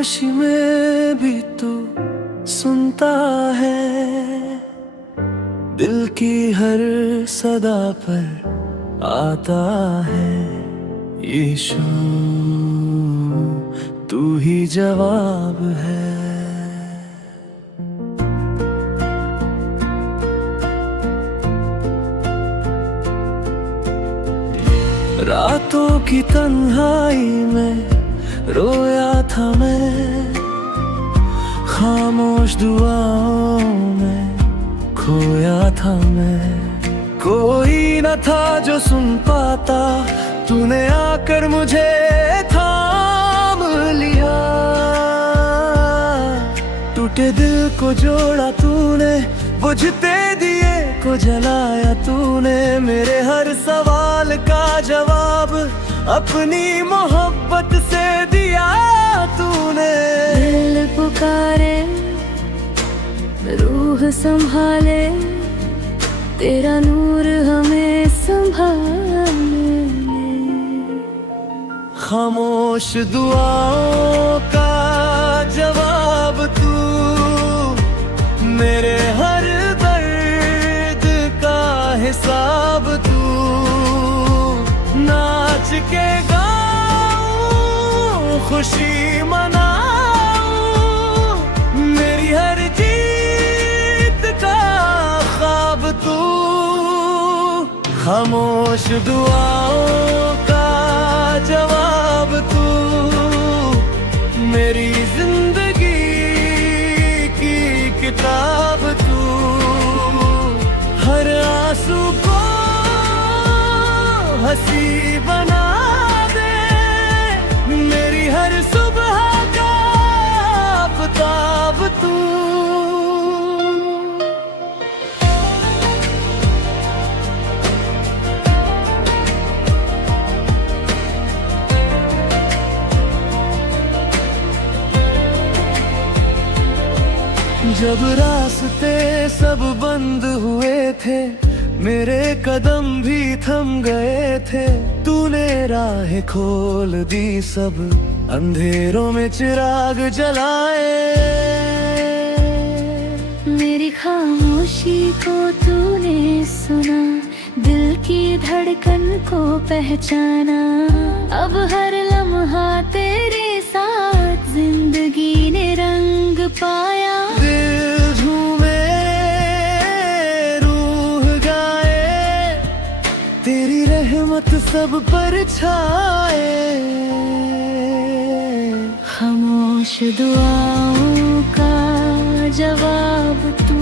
खामोशी में भी तू सुनता है, दिल की हर सदा पर आता है। यीशु तू ही जवाब है। रातों की तन्हाई में रोया था मैं, खामोश दुआओं में खोया था मैं। कोई न था जो सुन पाता, तूने आकर मुझे थाम लिया। टूटे दिल को जोड़ा तूने, बुझते दिए को जलाया तूने। मेरे हर सवाल का जवाब अपनी मोहब्बत से दिया तूने। दिल पुकारे रूह संभाले, तेरा नूर हमें संभाले। खामोश दुआओं का जवाब तू, मेरे हर दर्द का हिसाब तू। नाच के गाऊं, खुशी मनाऊं, मेरी हर जीत का ख्वाब तू। खामोश दुआओं का जवाब तू, मेरी जिंदगी की किताब तू। हर आंसू को हंसी बना दे, मेरी हर सुबह का आफताब तू। जब रास्ते सब बंद हुए थे, मेरे कदम भी थम गए थे। तूने राह खोल दी, सब अंधेरों में चिराग जलाए। मेरी खामोशी को तूने सुना, दिल की धड़कन को पहचाना। अब हर लम्हा तेरे साथ जिंदगी ने रंग पाया। दिल झूमे, रूह गाए, तेरी रहमत सब पर छाए। खामोश दुआओं का जवाब तू,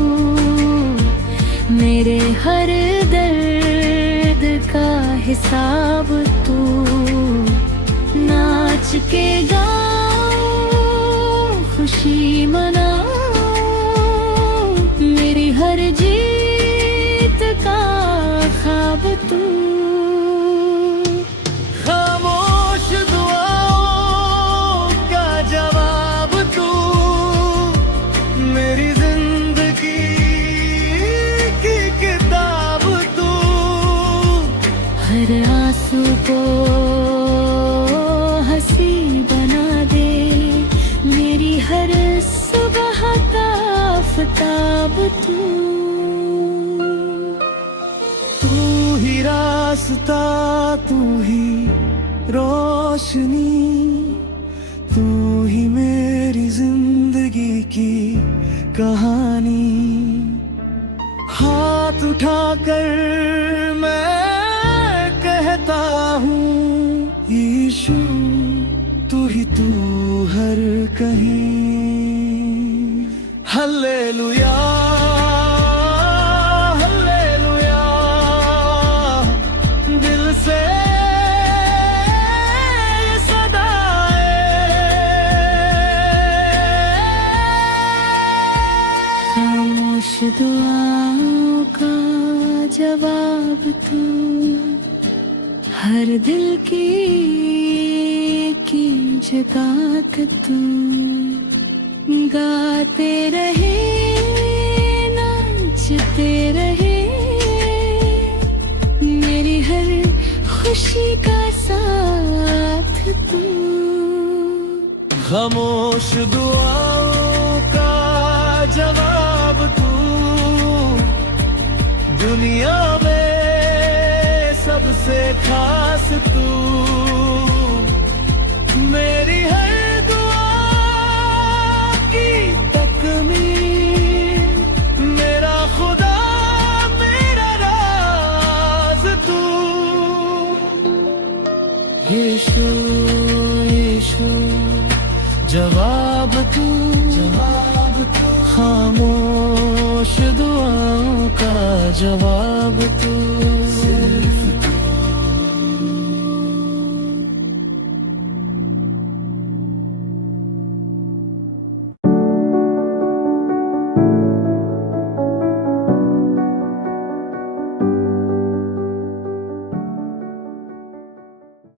मेरे हर दर्द का हिसाब तू। नाच के गाऊं, खुशी मनाऊं, मेरी हर जीत का ख्वाब तू। खामोश दुआओं का जवाब तू, मेरी जिंदगी की किताब तू। हर आंसू को हंसी बना दे, मेरी हर सुबह का आफताब तू। तू ही रास्ता, तू ही रोशनी, तू ही मेरी जिंदगी की कहानी। हाथ उठाकर मैं कहता हूँ, यीशु तू ही तू हर कहीं। हल्लेलुया, हल्लेलुया, दिल से सदाए। खामोश दुआओं का जवाब तू, हर दिल की जगात तू। गाते रहे, नाचते रहे, मेरी हर खुशी का साथ तू। खामोश दुआओं का जवाब तू, दुनिया में सबसे खास तू, मेरी हर दुआ की तकमील, मेरा खुदा मेरा राज तू। यीशु यीशु जवाब तू, खामोश दुआओं का जवाब तू।